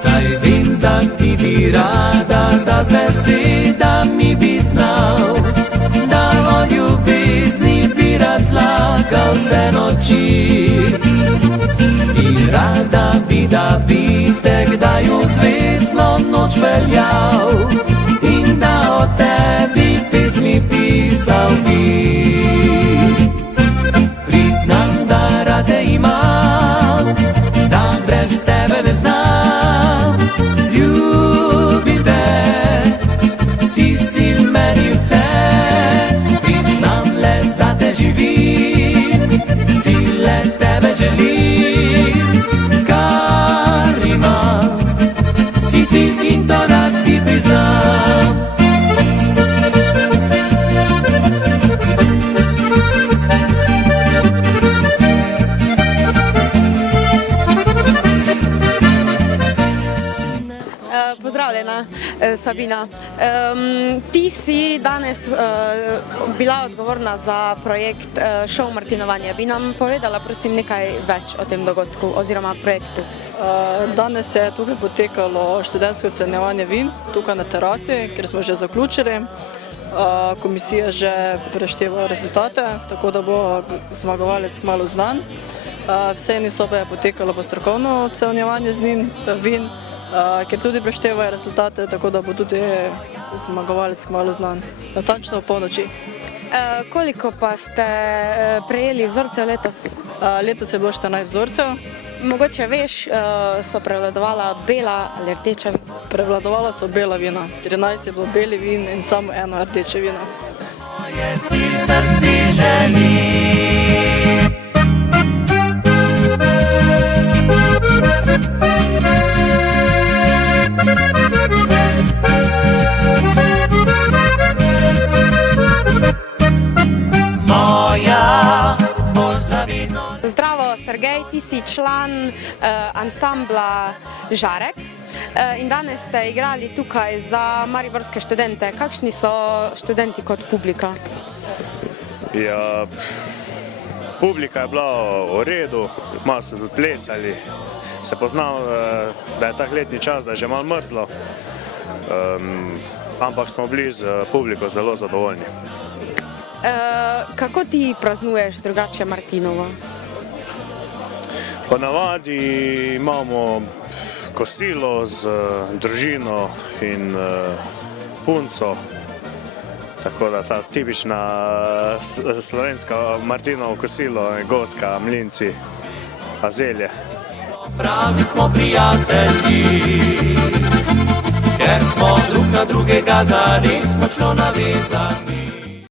Saj vem, da ti bi rada, da z besedami bi znal, da o ljubezni bi razlagal vse noči. In rada bi, da bi te kdaj v zvezdno noč peljal in da o tebi pesmi pisal bi. Priznam, da rade imam, da brez tebe ne znam. Ljubim te, ti si meni vse, priznam, le za te živim, si le tebe želim. Kar imam, si ti in to rad ti priznam. Pozdravljena, Sabina. Ti si danes bila odgovorna za projekt Šov Martinovanja. Bi nam povedala, prosim, nekaj več o tem dogodku oziroma projektu? Danes je tukaj potekalo študentsko ocenjevanje vin, tukaj na terasi, kjer smo že zaključili. Komisija že prešteva rezultate, tako da bo zmagovalec kmalu znan. V sejni sobi je potekalo strokovno ocenjevanje vin, kjer tudi preštevajo rezultate, tako da bo tudi zmagovalec kmalu znan. Natančno v polnoči. Koliko pa ste prejeli vzorcev letos? Letos je bilo 14 vzorcev. Mogoče veš, so prevladovala bela ali rdeča vina? Prevladovala so bela vina. 13 je bilo beli vin in samo eno rdeče vino. Moje si srce želi. Zdravo, Sergej, ti si član ansambla Žarek in danes ste igrali tukaj za mariborske študente. Kakšni so študenti kot publika? Ja, publika je bila v redu, malo so tudi plesali. Se poznal, da je tak letni čas, da je že malo mrzlo, ampak smo bili z publiko zelo zadovoljni. Kako ti praznuješ drugače Martinovo? Ponavadi imamo kosilo z družino in punco, tako da ta tipična slovenska Martinovo kosilo, goska, mlinci, pa zelje. Pravi smo prijatelji, ker smo drug na drugega zares močno navezani.